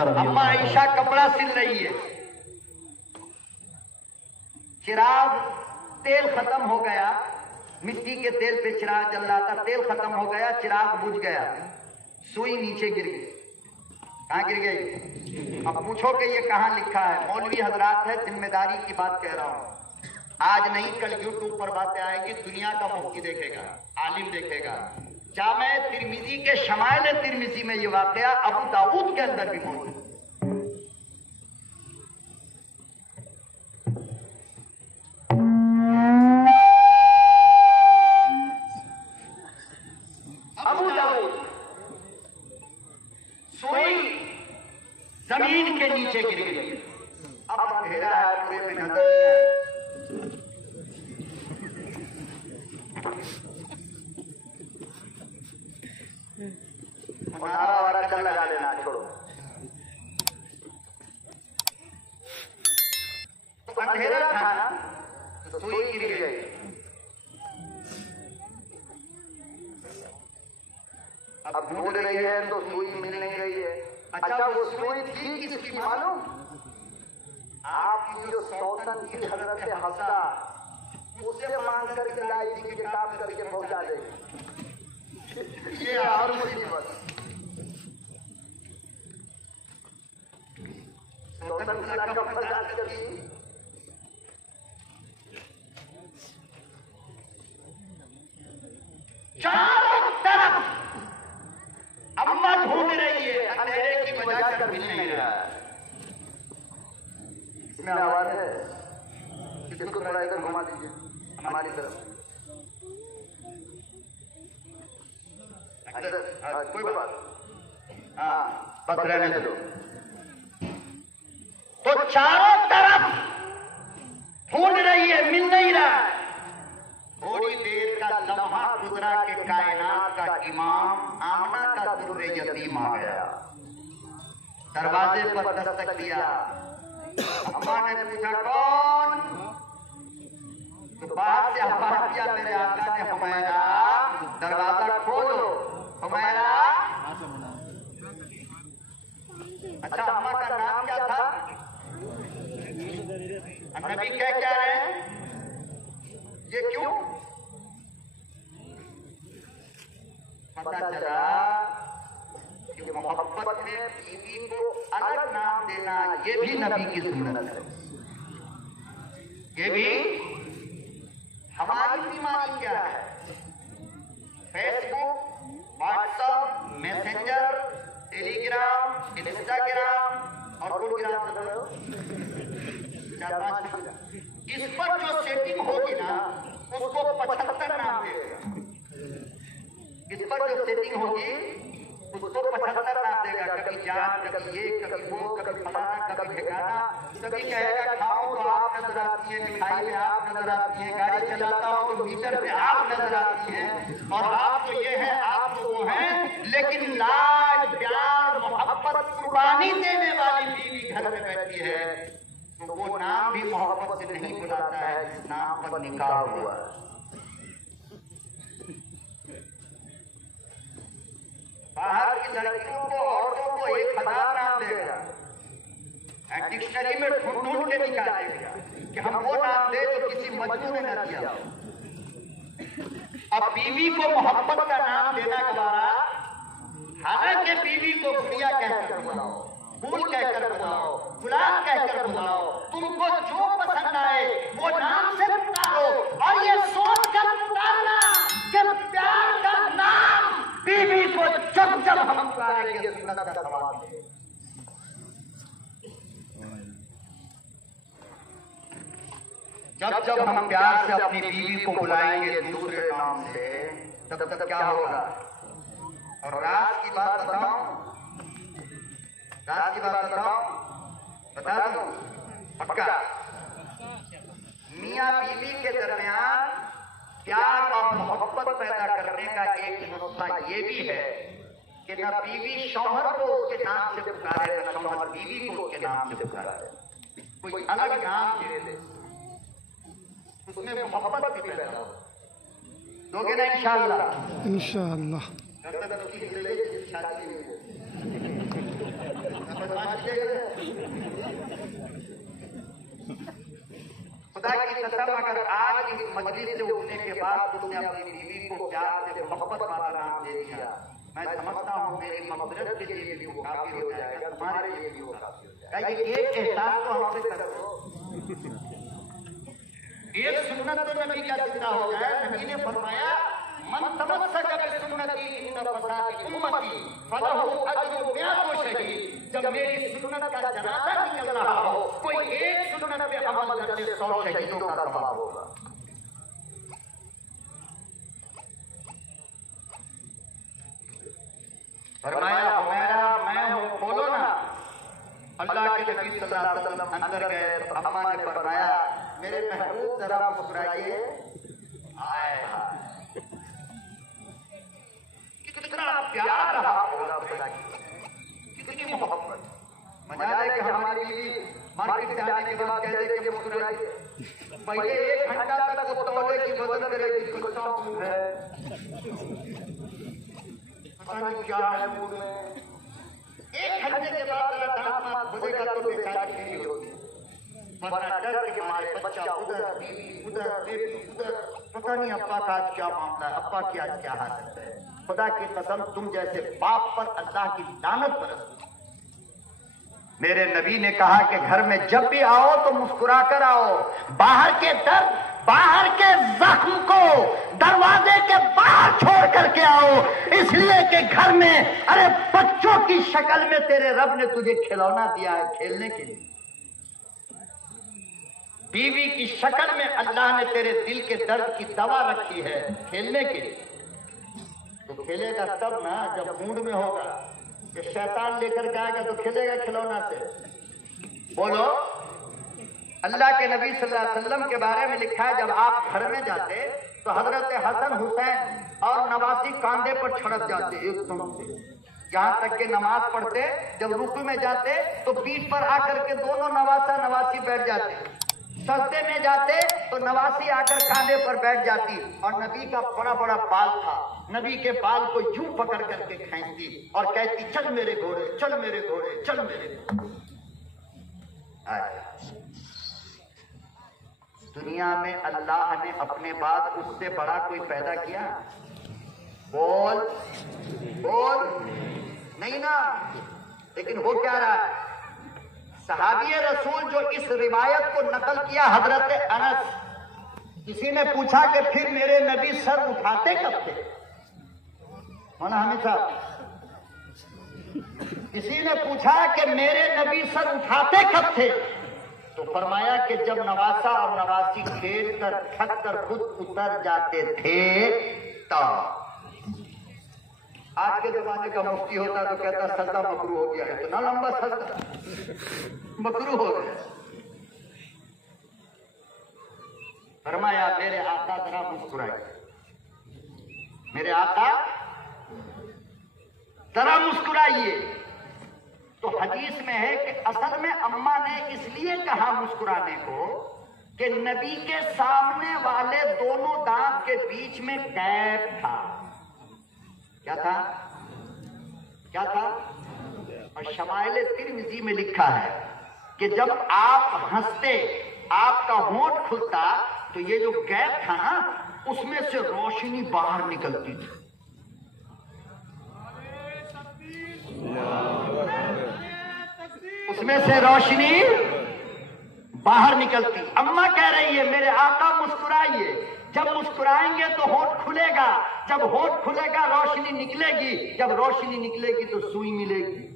अम्मा आयशा कपड़ा सिल रही है, चिराग तेल खत्म हो गया, मिट्टी के तेल पे चिराग जल रहा था, तेल खत्म हो गया, चिराग बुझ गया, सुई नीचे गिर गई। कहाँ गिर गई? अब पूछो कि ये कहाँ लिखा है? मौलवी हजरात है, जिम्मेदारी की बात कह रहा हूँ। आज नहीं कल यूट्यूब पर बातें आएगी, दुनिया का मुफ्ती देखेगा, आलिम देखेगा। जामे तिरमिजी के शमाइल तिरमिजी में ये वाकया अबू दाऊद के अंदर भी मौजूद। अबू दाऊद सोई जमीन के नीचे गिर गई। अब अंधेरा है, पूरे में नजर नहीं आया। नारा वारा चल लगा लेना, छोड़ो। तो अंधेरा था ना, तो सुई गिर गई। अब ढूंढ रही है तो सुई मिल नहीं रही है। अच्छा, वो सुई थी किसकी मालूम? आपकी जो सौतन की हजरत हफ्सा, उसे मांग करके लाई थी कि काम करके पहुंचा देगी। ये और मुसीबत। सौतन का फसाद कर दी। चारों तरफ अम्मा ढूंढ रही है, अंधेरे की वजह कर मिल नहीं रहा है। इसमें आवाज है, इसको थोड़ा इधर घुमा दीजिए हमारी तरफ। कोई बात, हाँ बस रहने दो। तो चारों तरफ ढूंढ रही है, मिल नहीं रहा है। थोड़ी देर का लम्हा गुजरा के कायनात का इमाम आमना का दुर्रे यतीम आ गया। दरवाजे पर दस्तक दिया। अम्मा ने पूछा कौन? तो बाहर से आवाज किया, मेरे आका ने हुमैरा दरवाजा खोलो। हुमैरा, अच्छा अम्मा का नाम क्या था? नबी क्या रहे हैं? ये क्यों? पता चला कि मोहब्बत में बीवी को अलग नाम देना ये भी नबी की सुन्नत है। ये भी हमारी बीमारी क्या है? Facebook, WhatsApp, messenger, Telegram, Instagram और इस पर जो सेटिंग होगी ना, उसको 75 नाम देगा। इस पर जो सेटिंग होगी उसको 75 नाम देगा। कभी जान, कभी ये, कभी वो, कभी फलाना, कभी ठिकाना। कभी कहेगा खाऊं तो आप नजर आती है, मिठाई में आप नजर आती है, गाड़ी चलाता हूं तो मीटर पे आप नजर आती है। और आप तो ये है, आप तो वो हैं, लेकिन लाज, प्यार, मोहब्बत, कुर्बानी देने वाली बीवी घर में बैठी है तो वो नाम भी मोहब्बत से नहीं बुलाता है जिस नाम पर निकाह हुआ। बाहर की लड़कियों को, औरतों को 1000 नाम देगा, डिक्शनरी में ढूंढ के निकालेगा कि हम वो नाम दे जो किसी मजनू ने न दिया। अब बीवी को मोहब्बत का नाम देना गवारा, हालांकि बीवी को गुड़िया कहकर बुलाओ, फूल कहकर बुलाओ, गुलाब कहकर बुलाओ, तुमको जो पसंद आए वो नाम से पुकारो। और ये सोच कर पुकारना कि प्यार का नाम बीवी को जब जब हम पुकारेंगे सुन्नत का सवाल है। जब जब हम प्यार से अपनी बीवी को बुलाएंगे दूसरे नाम से, तब तक क्या होगा? और रात की बात बताऊं, रात की बात बताऊं, बता दूं पक्का, मियां बीवी के दरमियान प्यार और मोहब्बत पैदा करने का एक नुस्खा ये भी है कि न बीवी शौहर को उसके नाम से पुकारे, न शौहर बीवी को उसके नाम से पुकारे, कोई अलग नाम दे दे, उसमें मोहब्बत भी पैदा हो। दोगे ना इंशाअल्लाह? इंशाअल्लाह। ले गए। खुदा की कसम, अगर आज इस मजलिस से उठने के बाद तुमने अपनी बीवी को प्यार से मोहब्बत वाला नाम दे दिया, मैं समझता हूँ मेरी मग़फ़िरत के लिए भी वो काफी हो जाएगा, तुम्हारे लिए भी वो काफी हो जाएगा। ये एक एहसास तो हमसे करो, एक सुन्नत तो नबी का जिंदा हो जाए। नबी ने फरमाया मन तमस्सक बिसुन्नती इन फसाद उम्मती फलहु अज्रु मिअतु शहीद। जब मेरी सुन्नत का जनाजा निकल रहा हो, कोई एक सुन्नत पे अमल करने 100 शहीदों का सवाब होगा। फरमाया हुमैरा मैं हूँ, खोलो ना। अल्लाह के नबी सल्लल्लाहु अलैहि वसल्लम अंदर गए तो अम्मा ने फरमाया मेरे महबूब जरा मुस्कुराइए। आए कितना प्यार रहा होगा, कितनी मोहब्बत। मजा है कि हमारी बीवी मार्केट से आने के बाद कह दे कि मुस्कुराइए। पहले 1 घंटा तक वो तौले की वजन करेगी, पता नहीं क्या है मूड में। 1 घंटे के बाद दांत मात बजेगा तो बेचारी नहीं होगी, वरना डर के मारे बच्चा उधर, बीवी उधर, बेटी उधर, पता नहीं अब्बा का आज क्या मामला है, अब्बा की आज क्या हालत है। खुदा की कसम, तुम जैसे बाप पर अल्लाह की लानत बरसती। मेरे नबी ने कहा कि घर में जब भी आओ तो मुस्कुरा कर आओ। बाहर के दर्द, बाहर के जख्म को दरवाजे के बाहर छोड़ करके आओ, इसलिए कि घर में अरे बच्चों की शक्ल में तेरे रब ने तुझे खिलौना दिया है खेलने के लिए। बीवी की शक्ल में अल्लाह ने तेरे दिल के दर्द की दवा रखी है खेलने के लिए। तो खेलेगा तब ना जब मूड में होगा, कि शैतान लेकर के आएगा तो खेलेगा खिलौना से। बोलो। अल्लाह के नबी सल्लल्लाहु अलैहि वसल्लम के बारे में लिखा है जब आप घर में जाते तो हजरत हसन हुसैन और नवासी कांधे पर छड़क जाते एकदम से, यहाँ तक के नमाज पढ़ते जब रुकू में जाते तो पीठ पर आकर के दोनों नवासा नवासी बैठ जाते, सजदे में जाते तो नवासी आकर कांधे पर बैठ जाती। और नबी का बड़ा बड़ा बाल था, नबी के बाल को यूं पकड़ करके खींचती और कहती चल मेरे घोड़े, चल मेरे घोड़े, चल मेरे घोड़े। दुनिया में अल्लाह ने अपने बाद उससे बड़ा कोई पैदा किया? बोल बोल नहीं ना। लेकिन हो क्या रहा है? सहाबी रसूल जो इस रिवायत को नकल किया हजरत अनस, किसी ने पूछा कि फिर मेरे नबी सर उठाते कब थे? मौलाना हामिद साहब, किसी ने पूछा कि मेरे नबी सर उठाते कब थे? तो फरमाया कि जब नवासा और नवासी खेल कर थक कर खुद उतर जाते थे तब। आज के जमाने का मुफ्ती होता तो कहता सजदा मकरू हो गया है, इतना लंबा सजदा मकरू हो गया। फरमाया मेरे आका जरा मुस्कुराए, मेरे आका जरा मुस्कुराइए। तो हदीस में है कि असल में अम्मा ने इसलिए कहा मुस्कुराने को कि नबी के सामने वाले दोनों दांत के बीच में गैप था। क्या था? क्या था? और शमाइल तिर्मिज़ी में लिखा है कि जब आप हंसते, आपका होंठ खुलता तो ये जो गैप था ना, उसमें से रोशनी बाहर निकलती थी। उसमें से रोशनी बाहर निकलती। अम्मा कह रही है मेरे आका मुस्कुराइए, जब मुस्कुराएंगे तो होंठ खुलेगा, जब होंठ खुलेगा रोशनी निकलेगी, जब रोशनी निकलेगी तो सुई मिलेगी।